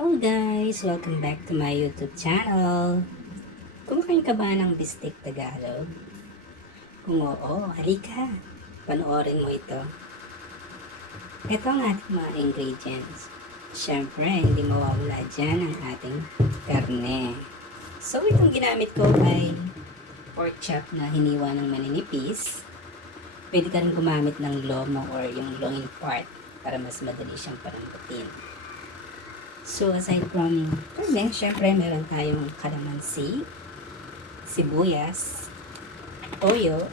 Hello guys! Welcome back to my YouTube channel. Kumakain ka ba ng Bistek Tagalog? Kung oo, halika. Panoorin mo ito. Ito ang ating mga ingredients. Siyempre, hindi mawawala dyan ang ating karne. So, itong ginamit ko ay pork chop na hiniwa ng maninipis. Pwede ka rin gumamit ng lomo or yung loin part para mas madali siyang palambutin. So, aside from karne, syempre meron tayong calamansi, sibuyas, toyo,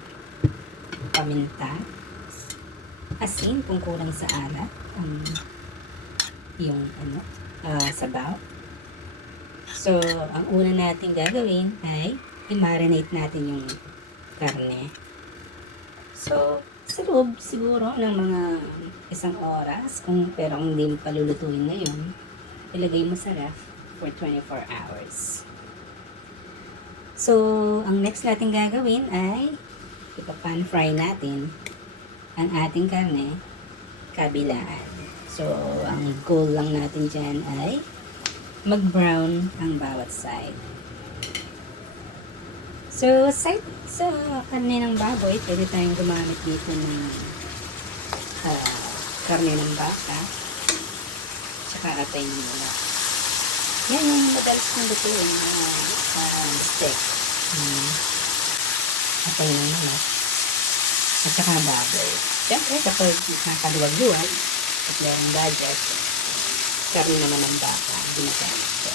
paminta, asin kung kulang sa alat, yung sabaw. So, ang una natin gagawin ay i-marinate natin yung karne. So, sa loob siguro ng mga 1 oras, pero kung hindi mo palulutuin ngayon, ilagay mo sa ref for 24 hours. So, ang next natin gagawin ay ipa-pan fry natin ang ating karne kabilaan. So, ang goal lang natin dyan ay mag-brown ang bawat side. So, sa karne ng baboy, pwede tayong gumamit dito ng karne ng baka, tsaka atay nila. Yan yung madalas kong lutuin na steak. Atay ng manok. At saka baboy. Siyempre, kapag nakakaluwag-luwag at merong budget, karne naman ng baka, ginagamit ko.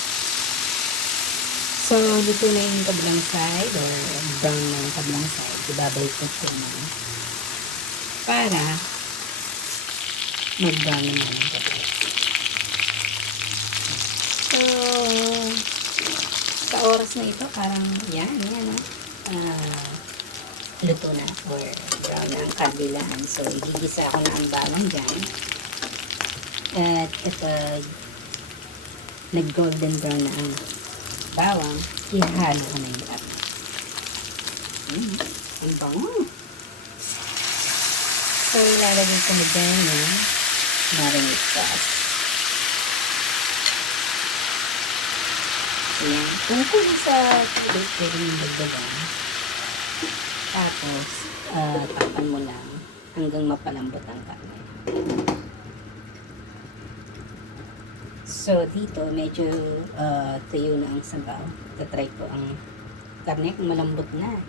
So, luto na yung kabilang side or brown na yung kabilang side. Ibabalik ko naman para mag-brown naman yung kabilang. So, sa oras na ito, parang yan, luto na or brown na ang kabilaan. So, igigisa ko na ang bawang dyan. At kapag nag-golden brown na ang bawang, ihalo ko na yung karne. Ang bango. So, ilalagay ko na dyan yung marinade sauce. Ayan. Kung kulang sa tubig, pwede yung dagdagan. Tapos, takpan mo lang hanggang mapalambot ang karne. So, dito, medyo tuyo na ang sabaw. Tatry ko ang karne kung malambot na.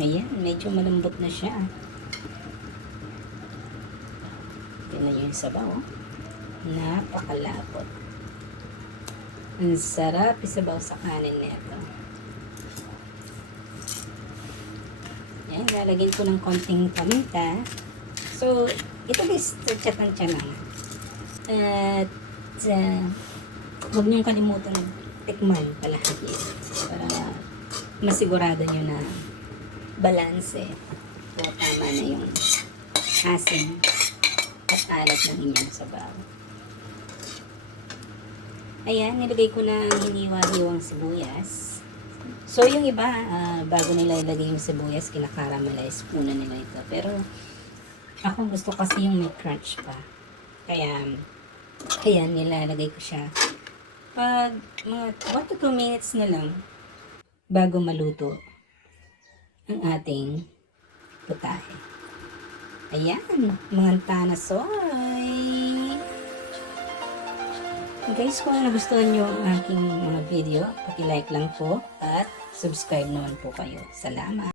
Ayan, medyo malambot na siya. Tingnan yung sabaw. Napakalapot. Ang sarap isabaw sa kanin nito. Yan, lalagyan ko ng konting paminta. So, ito guys, tansya lang. At, huwag niyong kalimutan tikman palagi para masigurado niyo na balanse o tama na yung asin at alat ng inyong sabaw. Ayan, nilagay ko na hiniwa-hiwang sibuyas. So, yung iba, bago nila ilagay yung sibuyas, kinakaramelize muna nila ito. Pero, ako gusto kasi yung may crunch pa. Kaya, ayan, nilalagay ko siya. Pag mga 1 to 2 minutes na lang, bago maluto ang ating putahe. Ayan, mga tanasoy! Guys, kung nagustuhan nyo ang aking mga video, paki-like lang po at subscribe naman po kayo. Salamat!